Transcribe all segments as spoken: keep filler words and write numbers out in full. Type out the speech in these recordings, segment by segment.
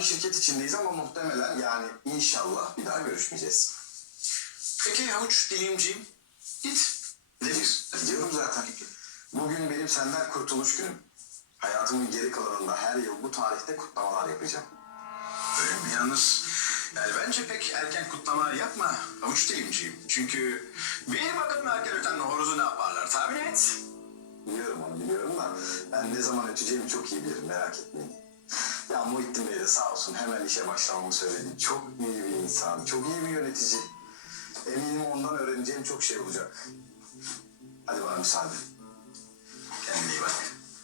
aynı şirket içindeyiz ama muhtemelen yani inşallah bir daha görüşmeyeceğiz. Peki Havuç Dilimciğim, git. Nedir? Diyorum zaten. Bugün benim senden kurtuluş günüm. Hayatımın geri kalanında her yıl bu tarihte kutlamalar yapacağım. Öyle mi yalnız? Yani bence pek erken kutlama yapma Havuç Dilimciğim. Çünkü bir bakalım erken öten horozu ne yaparlar tahmin et. Biliyorum onu biliyorum da ben ne zaman öteceğimi çok iyi bilirim, merak etmeyin. Ya Muhittin Bey de sağ olsun hemen işe başlamamı söyledi. Çok iyi bir insan, çok iyi bir yönetici. Eminim ondan öğreneceğim çok şey olacak. Hadi bana müsaade. Kendine iyi bak.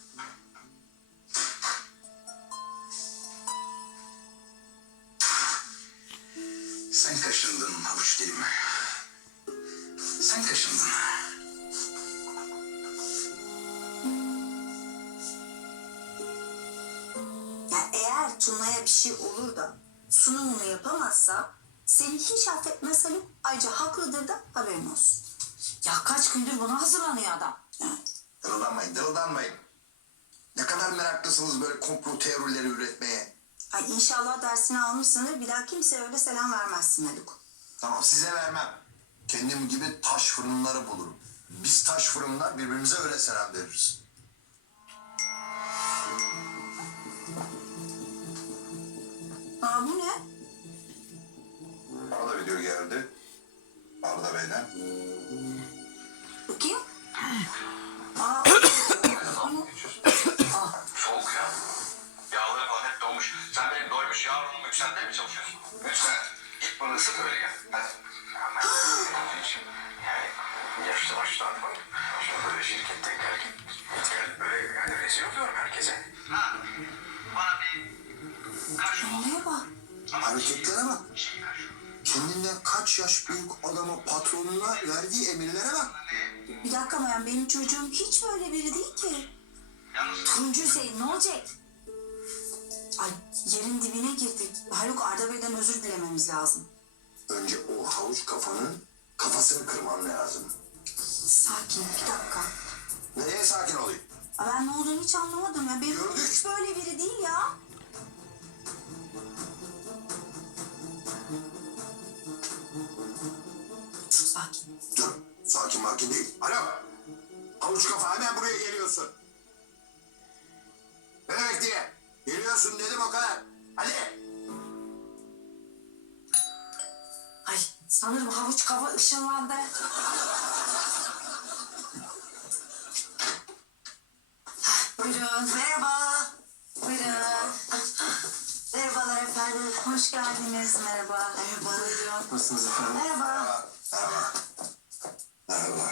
Sen kaşındın Havuç Dilim. Sen kaşındın. Ya eğer Tuna'ya bir şey olur da sunumunu yapamazsa seni hiç affetmez Haluk. Ayrıca haklıdır da haberin olsun. Ya kaç gündür buna hazırlanıyor adam. Evet. Dırıldanmayın, dırıldanmayın. Ne kadar meraklısınız böyle komplo teorileri üretmeye. Ay inşallah dersini almışsındır. Bir daha kimseye öyle selam vermezsin Haluk. Tamam, size vermem. Kendim gibi taş fırınları bulurum. Biz taş fırınlar birbirimize öyle selam veririz. Aa bu ne? Bana da video geldi. Arda Bey'den. Bakayım. Aa. Soğuk ya. Yağları falan hep donmuş. Sen benim doymuş yavrumu yükseltmeye mi çalışıyorsun? Yükselt. Git bunu ısıt öyle gel. Hadi. Yani yaşlı başlı adam. Şimdi böyle şirkette gel git. Git gel böyle yani rezil oluyorum herkese. Ha. Bana bir karşı ol. Neye bak? Hareketlere bak. Kendinden kaç yaş büyük adama, patronuna verdiği emirlere bak. Bir dakika ama yani benim çocuğum hiç böyle biri değil ki. Turuncu Hüseyin ne olacak? Ay yerin dibine girdik. Haluk Arda Bey'den özür dilememiz lazım. Önce o havuç kafanın kafasını kırman lazım. Sakin bir dakika. Nereye sakin olayım? Aa, ben ne olduğunu hiç anlamadım ya. Benim Gördük. hiç böyle biri değil ya. Çok sakin. Dur, sakin makin değil. Alo, havuç kafa hemen buraya geliyorsun. Ne demek diye? Geliyorsun dedim o kadar. Hadi. Ay sanırım havuç kafa ışınlandı. Hah, buyurun. Merhaba. Buyurun. Merhabalar efendim. Hoş geldiniz. Merhaba. Merhaba. Buyurun. Nasılsınız efendim? Merhaba. Merhaba. Merhaba.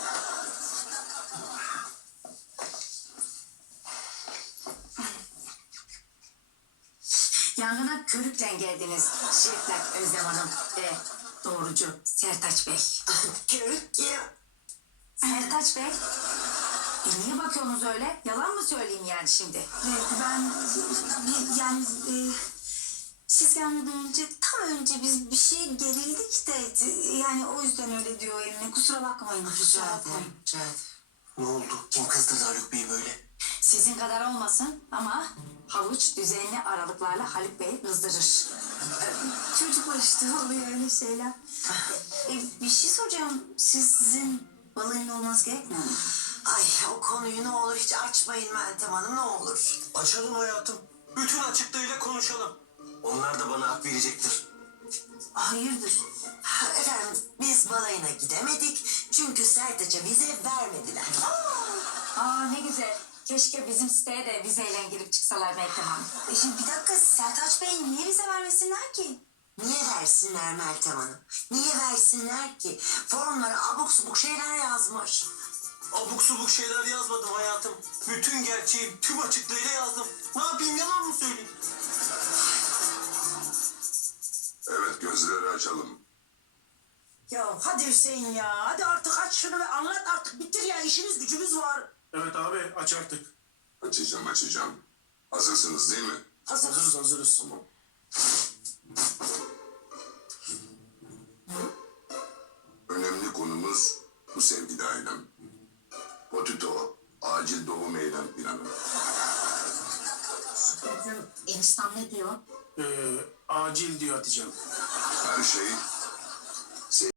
Yangına körükle geldiniz. Şefkat Özlem Hanım ve doğrucu Sertaç Bey. Körük kim? Sertaç Bey. E niye bakıyorsunuz öyle? Yalan mı söyleyeyim yani şimdi? Evet, ben yani e, siz gelmeden önce tam önce biz bir şey gerildik de yani o yüzden öyle diyor Emine. Kusura bakmayın. Kusura bakmayın. Ne oldu? Kim kızdırdı Haluk Bey'i böyle? Sizin kadar olmasın ama havuç düzenli aralıklarla Haluk Bey'i kızdırır. Çocuklar işte oluyor öyle şeyler. E, bir şey soracağım. Sizin balayın olması gerekmiyor mu? Ay o konuyu ne olur hiç açmayın Meltem Hanım ne olur. Açalım hayatım. Bütün açıklığıyla konuşalım. Onlar da bana hak verecektir. Hayırdır? Efendim biz balayına gidemedik çünkü Sertaç'a vize vermediler. Aa ne güzel. Keşke bizim siteye de vizeyle girip çıksalar Meltem Hanım. E şimdi bir dakika Sertaç Bey niye bize vermesinler ki? Niye versinler Meltem Hanım? Niye versinler ki? Formlara abuk subuk şeyler yazmış. Abuk subuk şeyler yazmadım hayatım. Bütün gerçeği tüm açıklığıyla yazdım. Ne yapayım, yalan mı söyleyeyim? Evet, gözleri açalım. Ya hadi Hüseyin ya. Hadi artık aç şunu ve anlat artık. Bitir ya, işimiz gücümüz var. Evet abi, aç artık. Açacağım, açacağım. Hazırsınız değil mi? Hazırız. Hazırız hazırız. Tamam. Önemli konumuz bu sevgili ailem. Potito acil doğum eylem planı. Eniştem ne diyor? Ee, acil diyor Hatice'm. Her şey